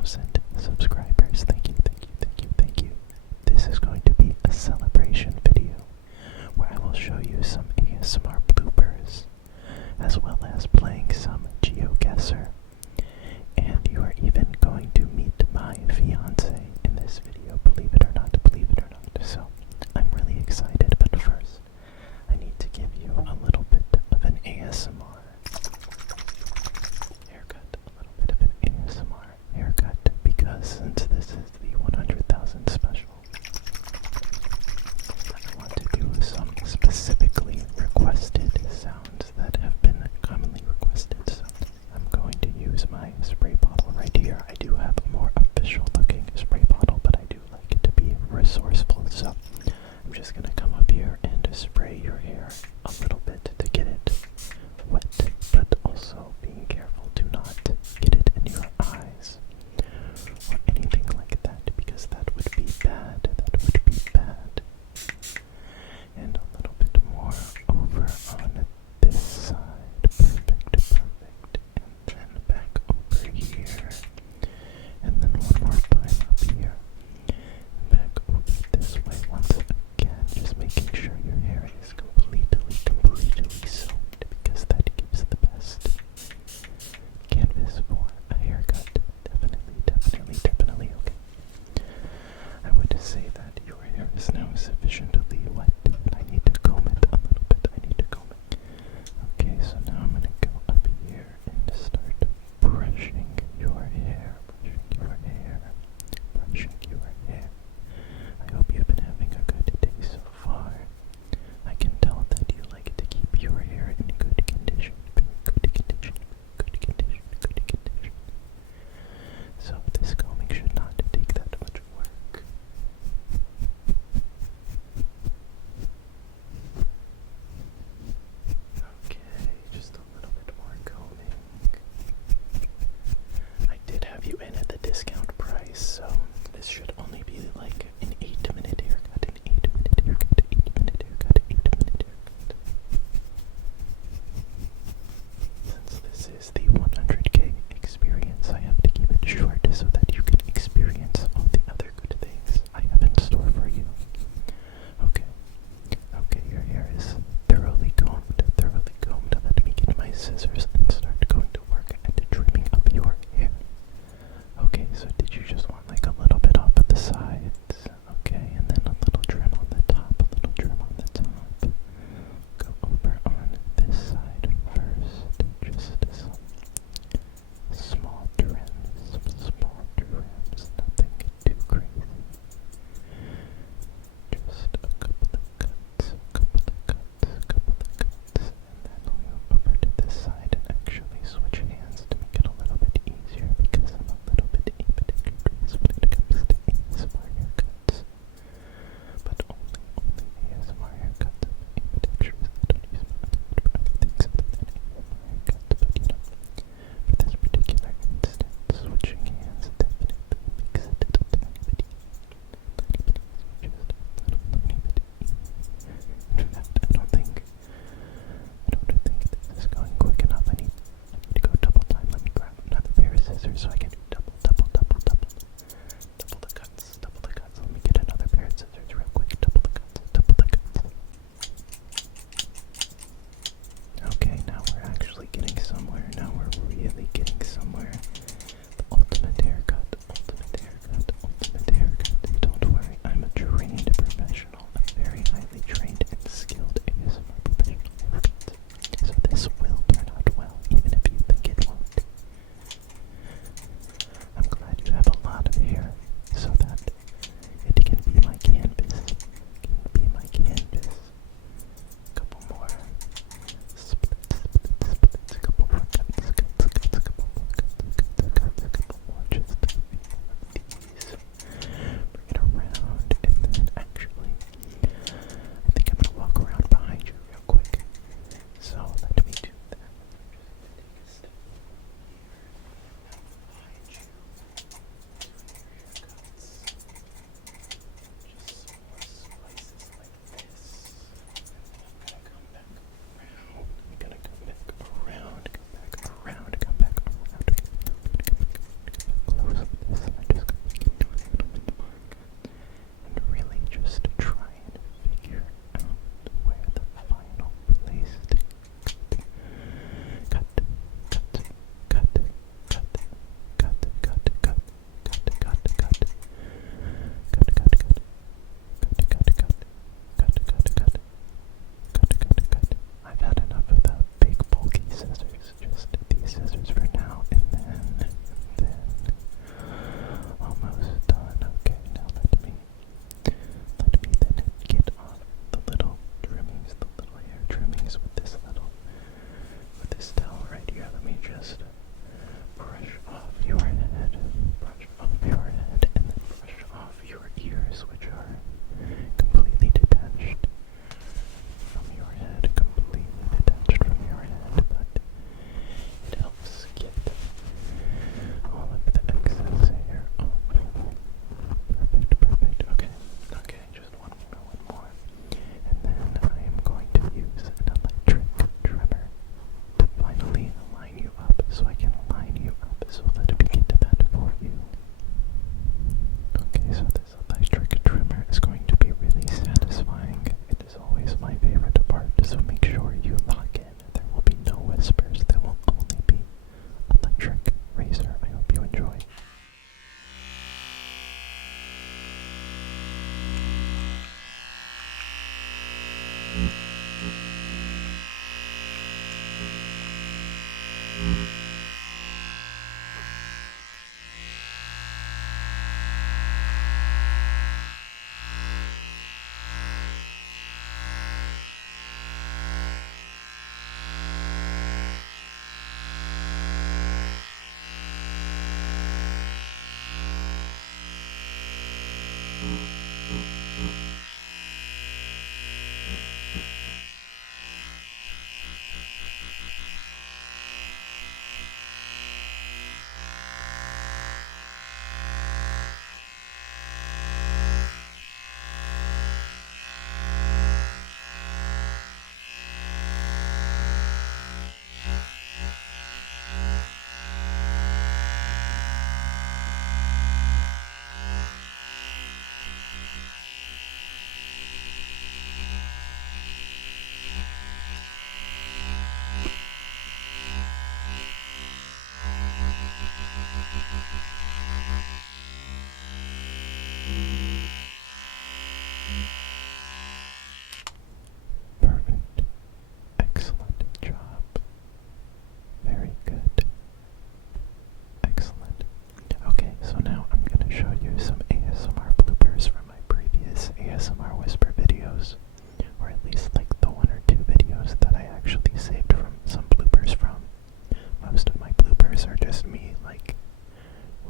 1,000 subscribers. Thank you, thank you, thank you, thank you. This is going to be a celebration video where I will show you some ASMR bloopers, as well as playing some Geoguessr. And you are even going to meet my fiancé in this video, believe it or not, believe it or not. So, I'm really excited, but first, I need to give you a little bit of an ASMR haircut, a little bit of an ASMR haircut, because since this is the 100,000 special, I want to do some specifically requested sounds that have been commonly requested. So I'm going to use my spray bottle right here. I do have a more official looking spray bottle, but I do like it to be resourceful, so I'm just going to come up here and spray your hair a little bit to get it wet, but also being careful to not get it in your eyes or anything like that, because that would be bad. That would be bad. And a little bit more over on this side. Perfect, perfect. And then back over here. And then one more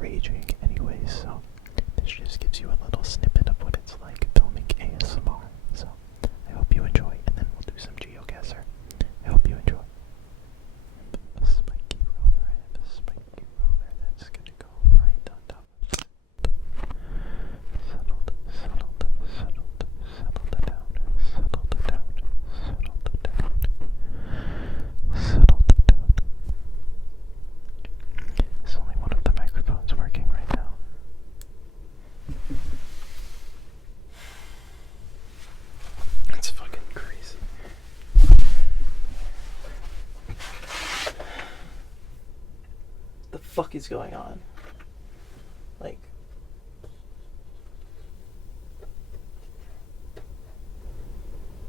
raging anyways, so this just gives you a little snippet of what it's like filming ASMR. So I hope you enjoy, and then we'll do some Geoguessr. I hope you enjoy. A spiky roller, I have a spiky roller that's gonna go right on top. Settled down, settled down, settled down, settled down. Is only one of the microphones working right now? That's fucking crazy. The fuck is going on? Like,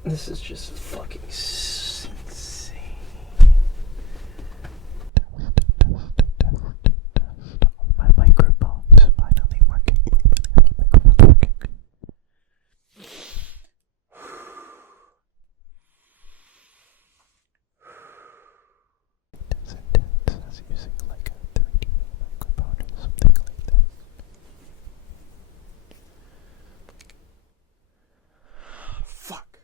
this is just fucking insane. Test. My microphone's finally working. My microphone's working. It's intense. I was using like a 3D microphone or something like that. Fuck.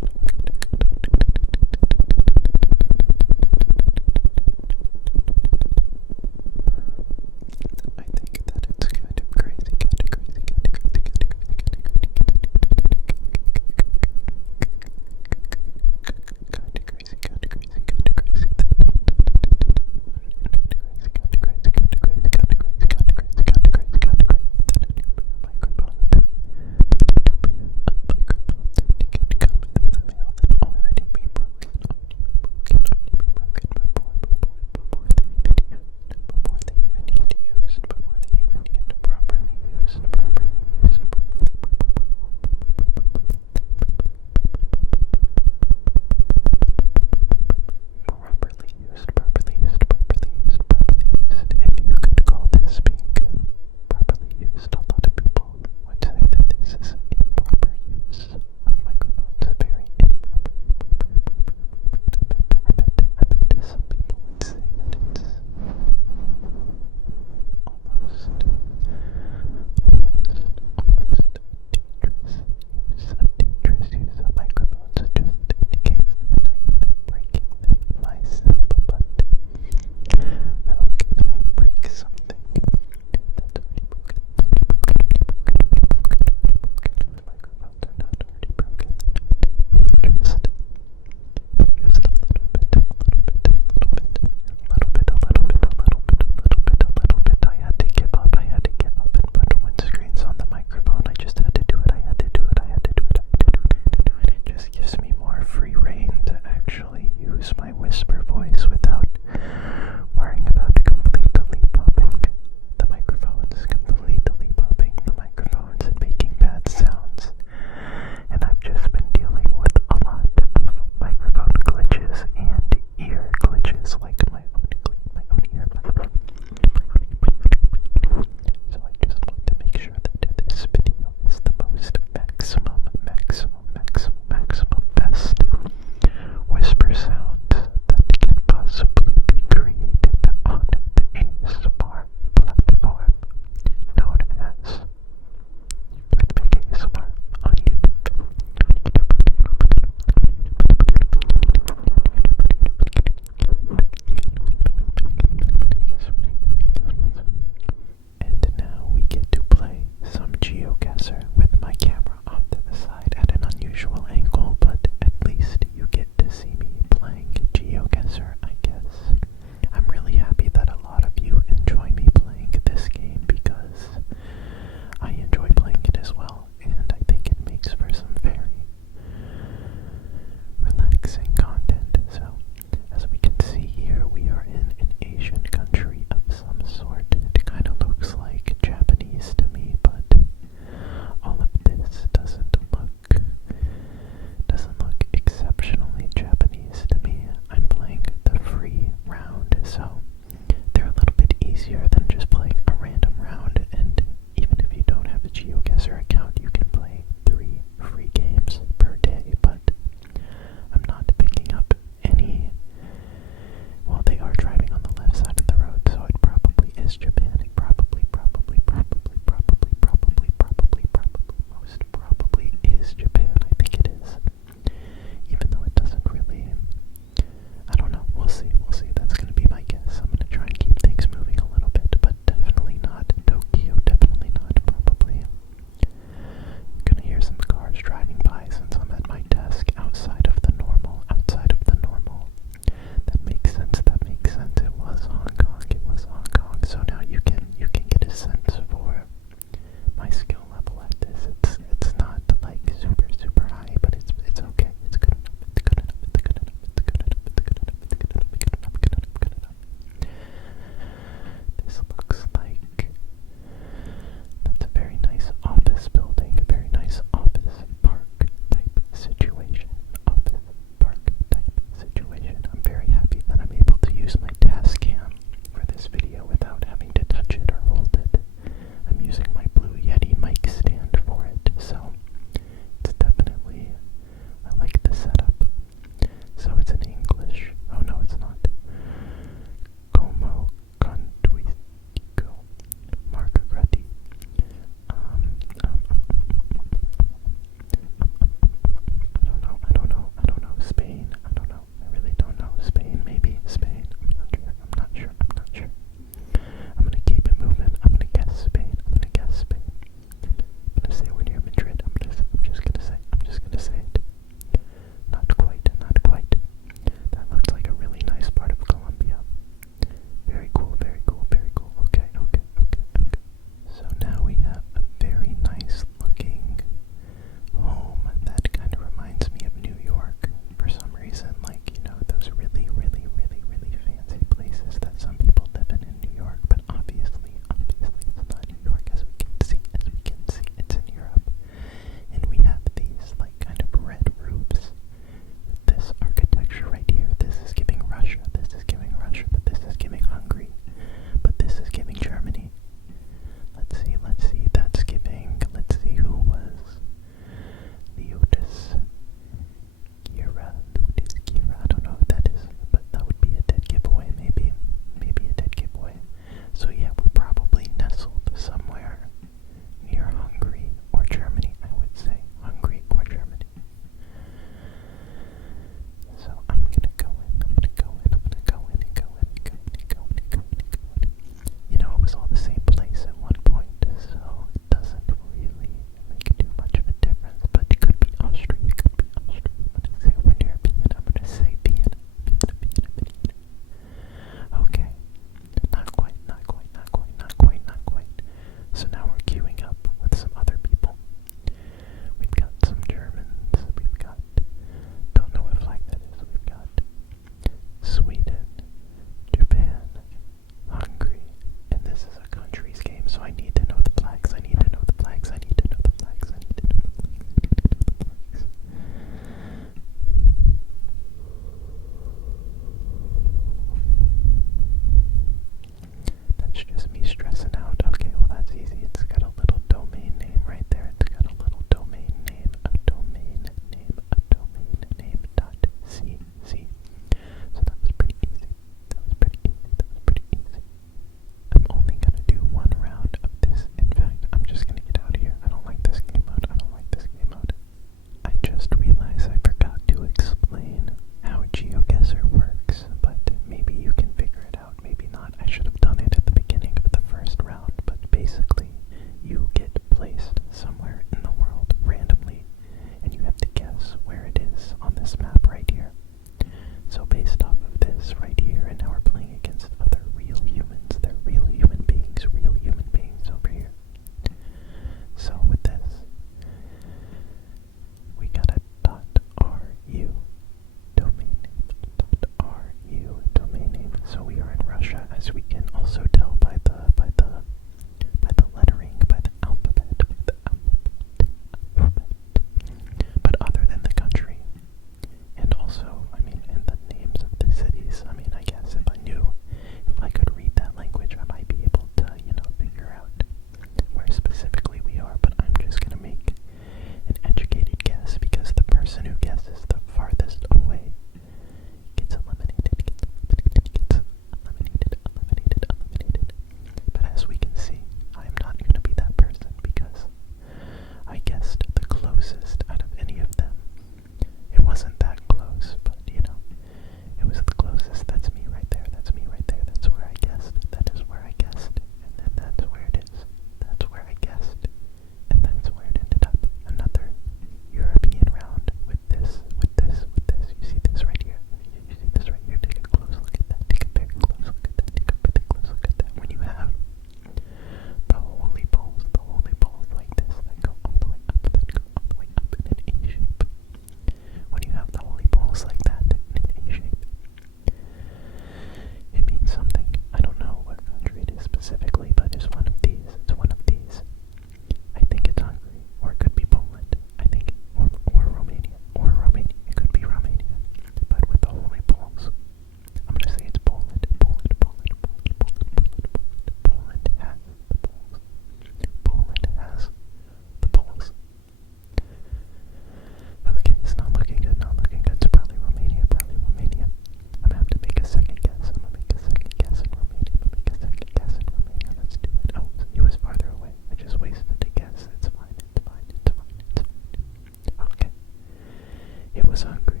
was hungry.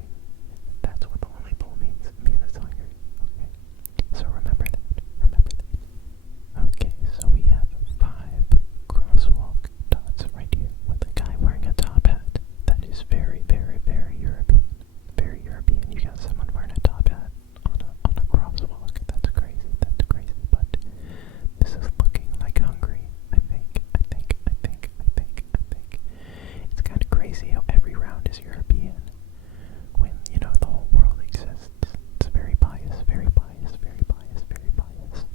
That's what the only bowl means. It means it's hungry. Okay. So remember that. Remember that. Okay, so we have 5 crosswalk dots right here with a guy wearing a top hat. That is very, very, very European. Very European. You got someone wearing a top hat on a crosswalk. That's crazy. That's crazy. But this is looking like Hungary. I think. It's kind of crazy how every round is European when, you know, the whole world exists. It's very biased, very biased, very biased, very biased.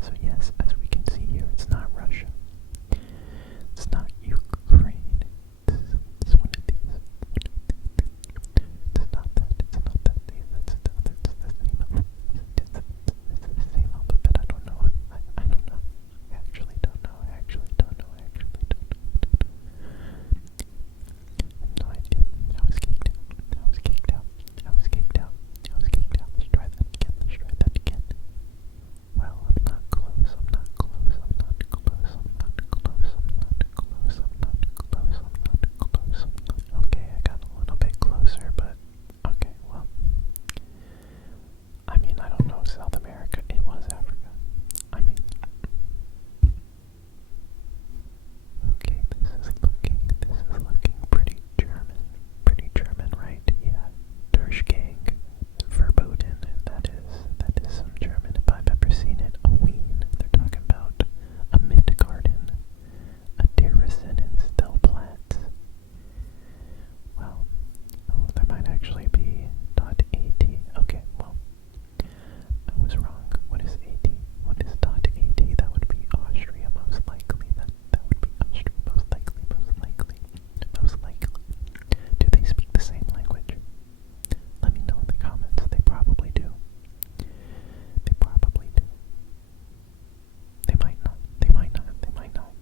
So yes, as we can see here, it's not Russia. It's not Ukraine. It's one of these. It's not that. It's not that. That's the same alphabet. I don't know. I don't know. I actually don't know. I actually don't know. I actually don't know. No idea. I was kicked out. I was kicked out. I was kicked out. I was kicked out. Let's try that again. Let's try that again. Well, I'm not close. I'm not close. I'm not close. I'm not close. I'm not close. I'm not close. I'm not close. Okay, I got a little bit closer, but okay, well. I mean, I don't know South America. It was Africa. I mean, okay, this is looking pretty German, right? Yeah, Durchgang, verboten, that is some German if I've ever seen it. A Wien, they're talking about a Midgarden, a Terracin and Stelplatz. Well, oh, there might actually be .at. Okay, well, I was wrong. What is AT? What is .at? That would be Austria, most likely. That would be Austria, most likely, most likely, most likely. Do they speak the same language? Let me know in the comments. They probably do. They probably do. They might not. They might not. They might not.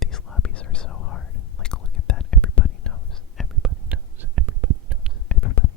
These lobbies are so hard. Like, look at that. Everybody knows. Everybody knows. Everybody knows. Everybody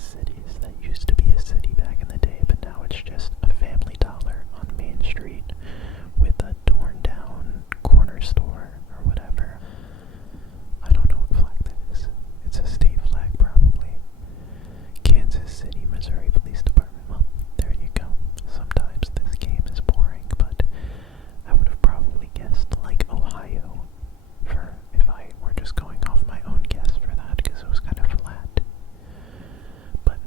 cities that used to be a city back in the day, but now it's just a Family Dollar on Main Street with a torn down corner store or whatever. I don't know what flag that is. It's a state flag, probably. Kansas City, Missouri Police Department. Well, there you go. Sometimes this game is boring, but I would have probably guessed like Ohio for if I were just going off my own guess for that, because it was kind of flat. But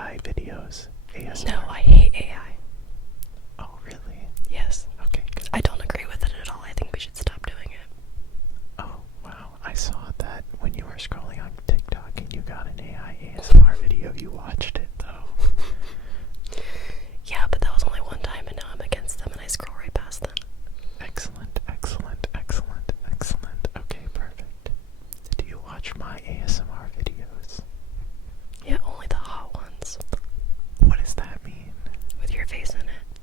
AI videos? ASMR? No, I hate AI. Oh, really? Yes. Okay, good. I don't agree with it at all. I think we should stop doing it. Oh, wow. I saw that when you were scrolling on TikTok and you got an AI ASMR video. You watched it, though. Yeah, but that was only one time, and now I'm against them, and I scroll right past them. Excellent, excellent, excellent, excellent. Okay, perfect. Do you watch my ASMR videos? Yeah, only the hot ones. What does that mean? With your face in it.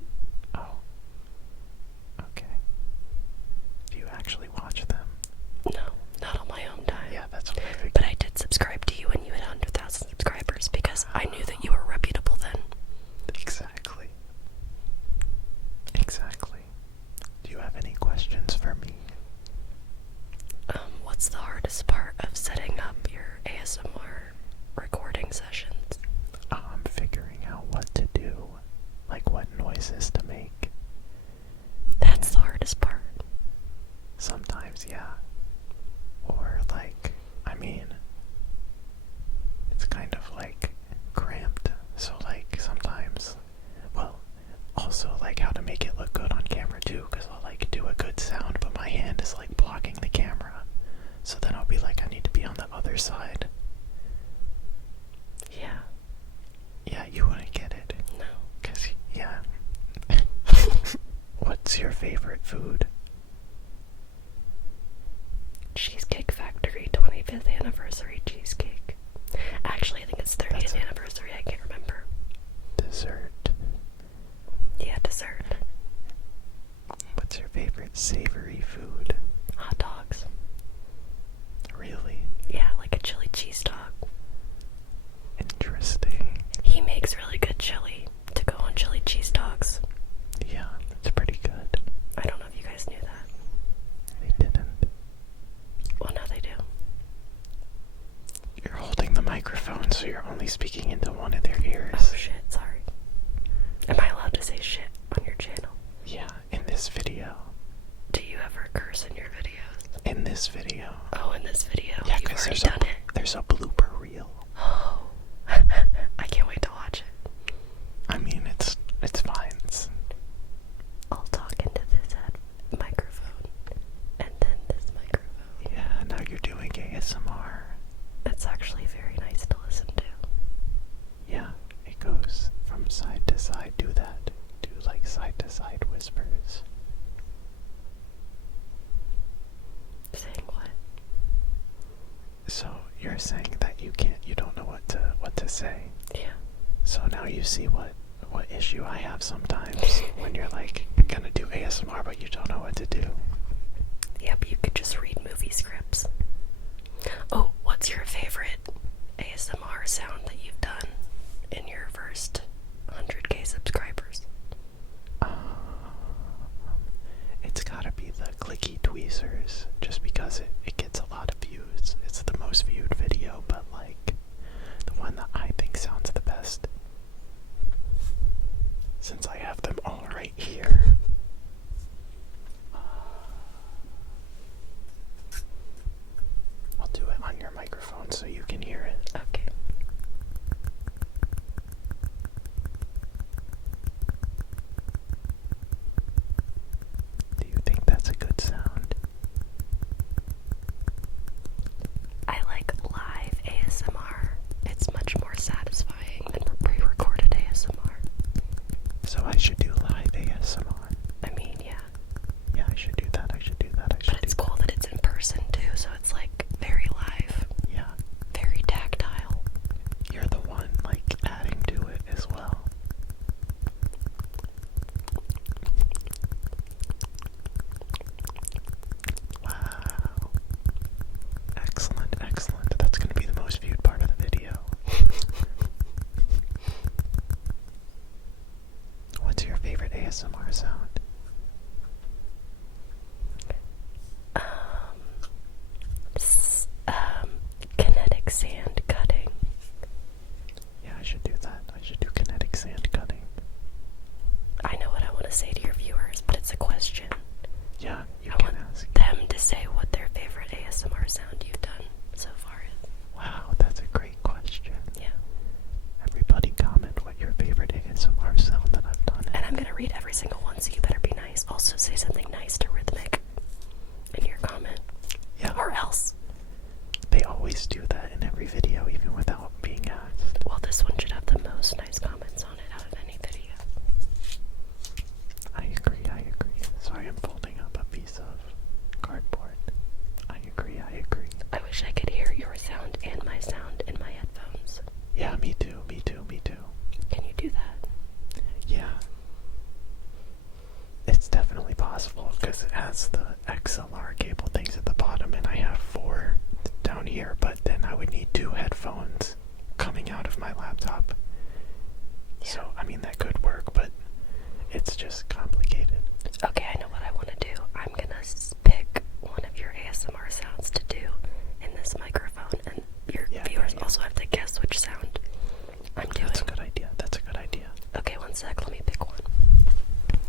Oh. Okay. Do you actually watch them? No, not on my own time. Yeah, that's what I figured. But I did subscribe to you when you had 100,000 subscribers because I knew that you were reputable then. Exactly. Exactly. Do you have any questions for me? What's the hardest part of setting up your ASMR recording sessions? Figuring out what to do. Like what noises to make. That's the hardest part. Sometimes, yeah. Or like, I mean, it's kind of like cramped. So like sometimes, well, also like how to make it look good on camera too, because I'll like do a good sound, but my hand is like blocking the camera. So then I'll be like, I need to be on the other side. Yeah. Yeah, you wouldn't get it. No. Cause, yeah. What's your favorite food? Cheesecake Factory 25th anniversary cheesecake. Actually, I think it's 30th anniversary. I can't remember. Dessert. Yeah, dessert. What's your favorite savory food? Hot dogs. Really? Yeah, like a chili cheese dog. Interesting. He makes really good chili to go on chili cheese dogs. Yeah, it's pretty good. I don't know if you guys knew that. They didn't. Well, now they do. You're holding the microphone, so you're only speaking into one of their ears. Oh shit, sorry. Am I allowed to say shit on your channel? Yeah, in this video. Do you ever curse in your videos? In this video. Oh, in this video? Yeah, You've because already done it? There's a blooper reel. Oh. I can't wait to watch it. I mean, it's fine. I'll talk into this microphone, and then this microphone. Yeah, now you're doing ASMR. It's actually very nice to listen to. Yeah, it goes from side to side. Do that. Do like side to side whispers. Saying what? So you're saying that you don't know what to say. Yeah. So now you see what issue I have sometimes when you're like gonna do ASMR but you don't know what to do. Yeah, but you could just read movie scripts. Oh, what's your favorite ASMR sound that you've done in your first 100k subscribers? It's gotta be the clicky tweezers, just because it gets a lot of views. It's the most viewed video, but like the one that I think sounds the best, since I have them all right here. I'll do it on your microphone so you can hear it. Okay. Do you think that's a good sound? I like live ASMR. It's much more satisfying than pre-recorded ASMR. So I should do live ASMR. I mean, yeah. Yeah, I should do that. But it's cool that it's in person too, so it's like very live. Yeah. Very tactile. You're the one like adding to it as well. Wow. Excellent, excellent. That's going to be the most viewed part of the video. What's your favorite ASMR sound? Kinetic sand cutting. Yeah, I should do that. I should do kinetic sand cutting. I know what I want to say to your viewers, but it's a question. Yeah, you I can want ask. them to say what their favorite ASMR sound you've done so far is. Wow, that's a great question. Yeah. Everybody comment single one, so you better be nice. Also, say something nice to Rhythmic in your comment. Yeah. Or else. They always do that in every video, even without being asked. Well, this one should have the most nice comments on it out of any video. I agree. Sorry, I'm folding up a piece of cardboard. I agree. I wish I could hear your sound and my sound in my headphones. Yeah, me too. Can you do that? Yeah. It's definitely possible because it has the XLR cable things at the bottom, and I have 4 down here, but then I would need 2 headphones coming out of my laptop. Yeah. So, I mean, that could work, but it's just complicated. Okay, I know what I want to do. I'm gonna pick one of your ASMR sounds to do in this microphone, and your viewers also have to guess which sound I'm doing. That's a good idea. Okay, one sec. Let me pick one.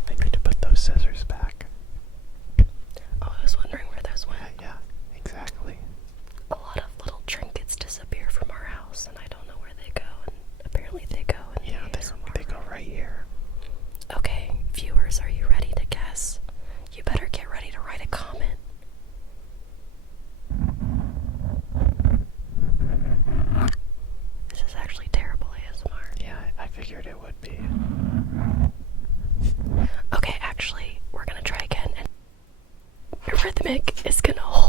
I need to put those scissors back. Oh, I was wondering where those went. Yeah, exactly. A lot of little trinkets disappear from our house, and I don't know where they go, and apparently they go in the ASMR. They go right here. Okay, viewers, are you ready to guess? You better get ready to write a comment. This is actually terrible ASMR. Yeah, I figured it would be. Okay, actually, we're gonna try again, and Rhythmic is gonna hold